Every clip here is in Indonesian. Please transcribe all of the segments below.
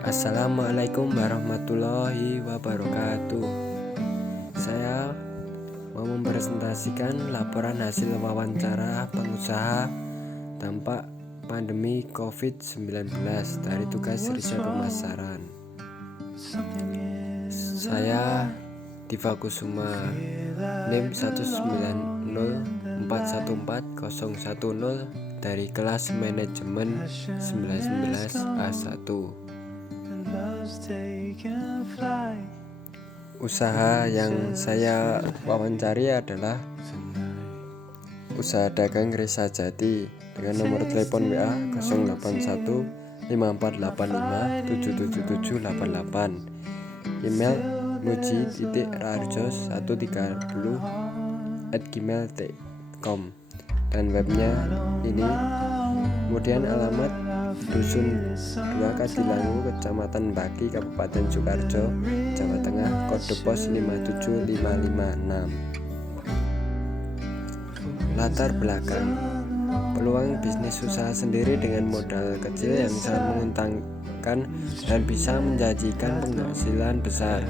Assalamualaikum warahmatullahi wabarakatuh. Saya mau mempresentasikan laporan hasil wawancara pengusaha dampak pandemi COVID-19 dari tugas riset pemasaran. Saya Diva Kusuma, NIM 190414010 dari kelas manajemen 19 A1. Usaha yang saya wawancari adalah usaha dagang Risa Jati dengan nomor telepon WA 081 5485 email muji.raharjo130@gmail.com dan webnya ini. Kemudian alamat Dusun 2 Kadilangu, Kecamatan Baki, Kabupaten Sukoharjo, Jawa Tengah, kode pos 57556. Latar belakang: peluang bisnis usaha sendiri dengan modal kecil yang sangat menguntungkan dan bisa menjanjikan penghasilan besar.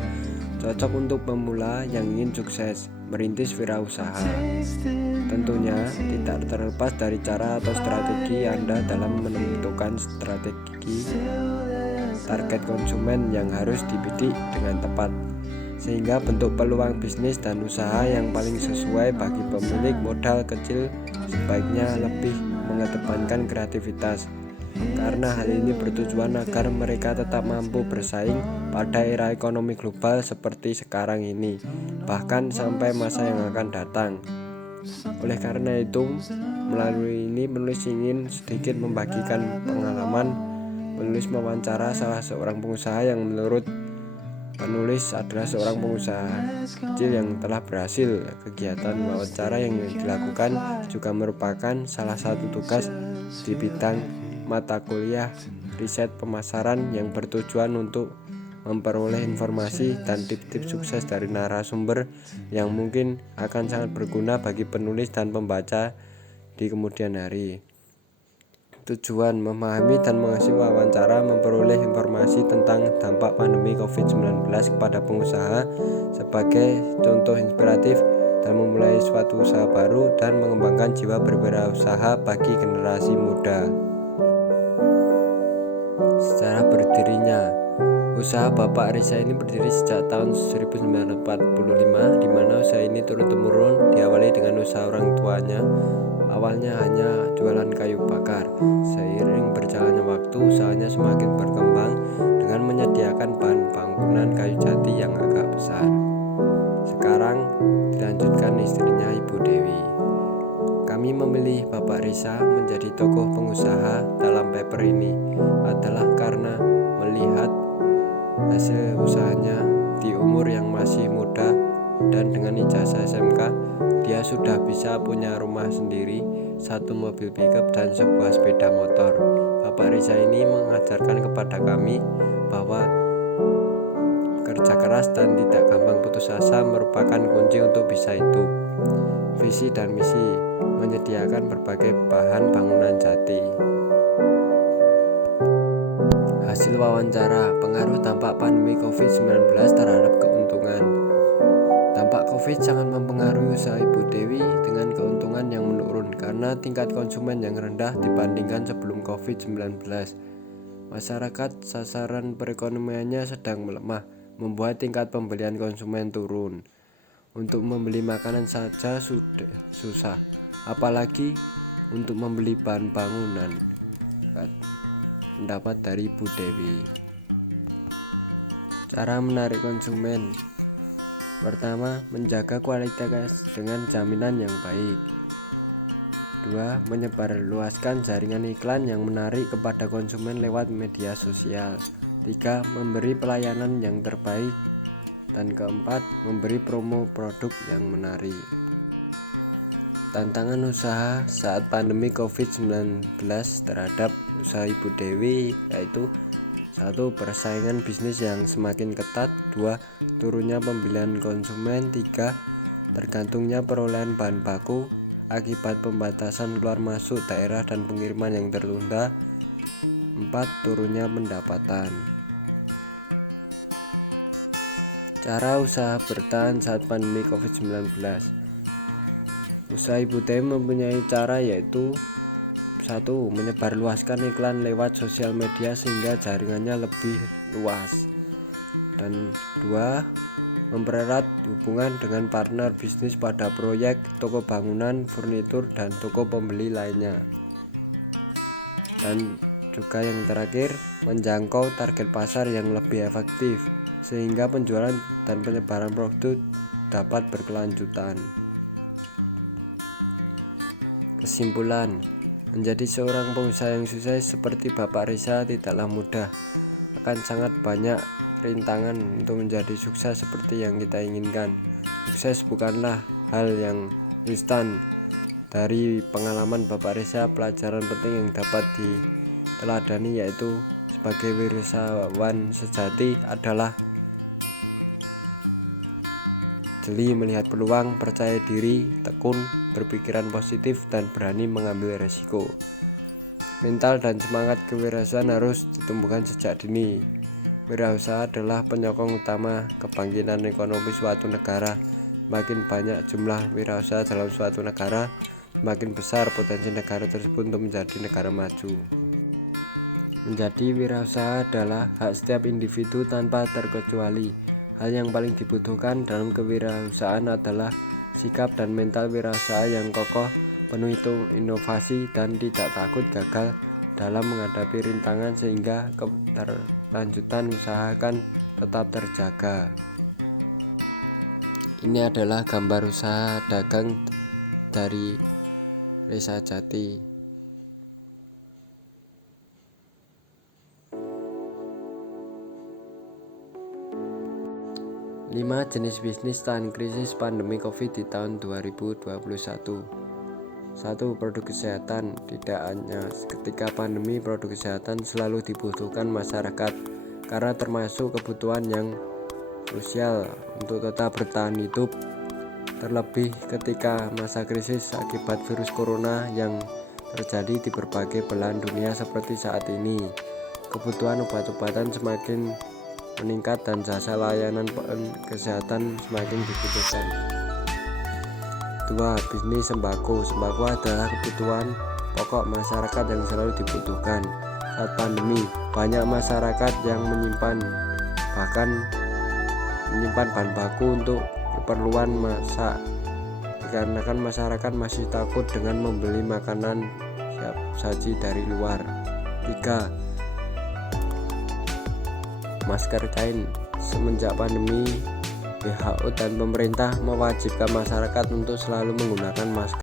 Cocok untuk pemula yang ingin sukses merintis wirausaha. Tentunya tidak terlepas dari cara atau strategi Anda dalam menentukan strategi target konsumen yang harus dibidik dengan tepat, sehingga bentuk peluang bisnis dan usaha yang paling sesuai bagi pemilik modal kecil sebaiknya lebih mengedepankan kreativitas, karena hal ini bertujuan agar mereka tetap mampu bersaing pada era ekonomi global seperti sekarang ini, bahkan sampai masa yang akan datang. Oleh karena itu, melalui ini penulis ingin sedikit membagikan pengalaman penulis mewawancara salah seorang pengusaha yang menurut penulis adalah seorang pengusaha kecil yang telah berhasil. Kegiatan wawancara yang dilakukan juga merupakan salah satu tugas di bidang mata kuliah riset pemasaran yang bertujuan untuk memperoleh informasi dan tips-tips sukses dari narasumber yang mungkin akan sangat berguna bagi penulis dan pembaca di kemudian hari. Tujuan: memahami dan mengisi wawancara, memperoleh informasi tentang dampak pandemi COVID-19 kepada pengusaha sebagai contoh inspiratif dalam memulai suatu usaha baru dan mengembangkan jiwa berwirausaha bagi generasi muda. Secara berdirinya, usaha Bapak Risa ini berdiri sejak tahun 1945, di mana usaha ini turun-temurun diawali dengan usaha orang tuanya. Awalnya hanya jualan kayu bakar. Seiring berjalannya waktu, usahanya semakin berkembang dengan menyediakan bahan bangunan kayu jati yang agak besar. Sekarang dilanjutkan istrinya Ibu Dewi. Kami memilih Bapak Risa menjadi tokoh pengusaha dalam paper ini adalah karena melihat hasil usahanya di umur yang masih muda dan dengan ijazah SMK, dia sudah bisa punya rumah sendiri, satu mobil pickup dan sebuah sepeda motor. Bapak Risa ini mengajarkan kepada kami bahwa kerja keras dan tidak gampang putus asa merupakan kunci untuk bisa hidup. Visi dan misi: menyediakan berbagai bahan bangunan jati. Hasil wawancara: pengaruh dampak pandemi COVID-19 terhadap keuntungan. Dampak COVID sangat mempengaruhi usaha Ibu Dewi dengan keuntungan yang menurun karena tingkat konsumen yang rendah dibandingkan sebelum COVID-19. Masyarakat sasaran perekonomiannya sedang melemah, membuat tingkat pembelian konsumen turun. Untuk membeli makanan saja sudah susah, apalagi untuk membeli bahan bangunan. Pendapat dari Bu Dewi. Cara menarik konsumen: pertama, menjaga kualitas dengan jaminan yang baik. 2. Menyebarluaskan jaringan iklan yang menarik kepada konsumen lewat media sosial. 3. Memberi pelayanan yang terbaik. Dan keempat, memberi promo produk yang menarik. Tantangan usaha saat pandemi COVID-19 terhadap usaha Ibu Dewi yaitu: 1. Persaingan bisnis yang semakin ketat. 2. Turunnya pembelian konsumen. 3. Tergantungnya perolehan bahan baku akibat pembatasan keluar masuk daerah dan pengiriman yang tertunda. 4. Turunnya pendapatan. Cara usaha bertahan saat pandemi COVID-19. Usaha Ibu Teh mempunyai cara, yaitu 1. Menyebarluaskan iklan lewat sosial media sehingga jaringannya lebih luas. Dan 2. Mempererat hubungan dengan partner bisnis pada proyek, toko bangunan, furnitur, dan toko pembeli lainnya. Dan juga yang terakhir, menjangkau target pasar yang lebih efektif sehingga penjualan dan penyebaran produk dapat berkelanjutan. Kesimpulan, menjadi seorang pengusaha yang sukses seperti Bapak Reza tidaklah mudah. Akan sangat banyak rintangan untuk menjadi sukses seperti yang kita inginkan. Sukses bukanlah hal yang instan. Dari pengalaman Bapak Reza, pelajaran penting yang dapat diteladani yaitu sebagai wirausahawan sejati adalah jeli melihat peluang, percaya diri, tekun, berpikiran positif, dan berani mengambil resiko. Mental dan semangat kewirausahaan harus ditumbuhkan sejak dini. Wirausaha adalah penyokong utama kebangkitan ekonomi suatu negara. Semakin banyak jumlah wirausaha dalam suatu negara, semakin besar potensi negara tersebut untuk menjadi negara maju. Menjadi wirausaha adalah hak setiap individu tanpa terkecuali. Hal yang paling dibutuhkan dalam kewirausahaan adalah sikap dan mental wirausaha yang kokoh, penuh inovasi, dan tidak takut gagal dalam menghadapi rintangan sehingga keberlanjutan usaha akan tetap terjaga. Ini adalah gambar usaha dagang dari Reza Jati. 5 jenis bisnis tahan krisis pandemi COVID di tahun 2021. 1. Produk kesehatan. Tidak hanya ketika pandemi, produk kesehatan selalu dibutuhkan masyarakat karena termasuk kebutuhan yang krusial untuk tetap bertahan hidup, terlebih ketika masa krisis akibat virus corona yang terjadi di berbagai belahan dunia seperti saat ini. Kebutuhan obat-obatan semakin meningkat dan jasa layanan kesehatan semakin dibutuhkan. 2. Bisnis sembako. Sembako adalah kebutuhan pokok masyarakat yang selalu dibutuhkan. Saat pandemi, banyak masyarakat yang menyimpan bahan baku untuk keperluan masak, dikarenakan masyarakat masih takut dengan membeli makanan siap saji dari luar. 3. Masker kain. Semenjak pandemi, WHO dan pemerintah mewajibkan masyarakat untuk selalu menggunakan masker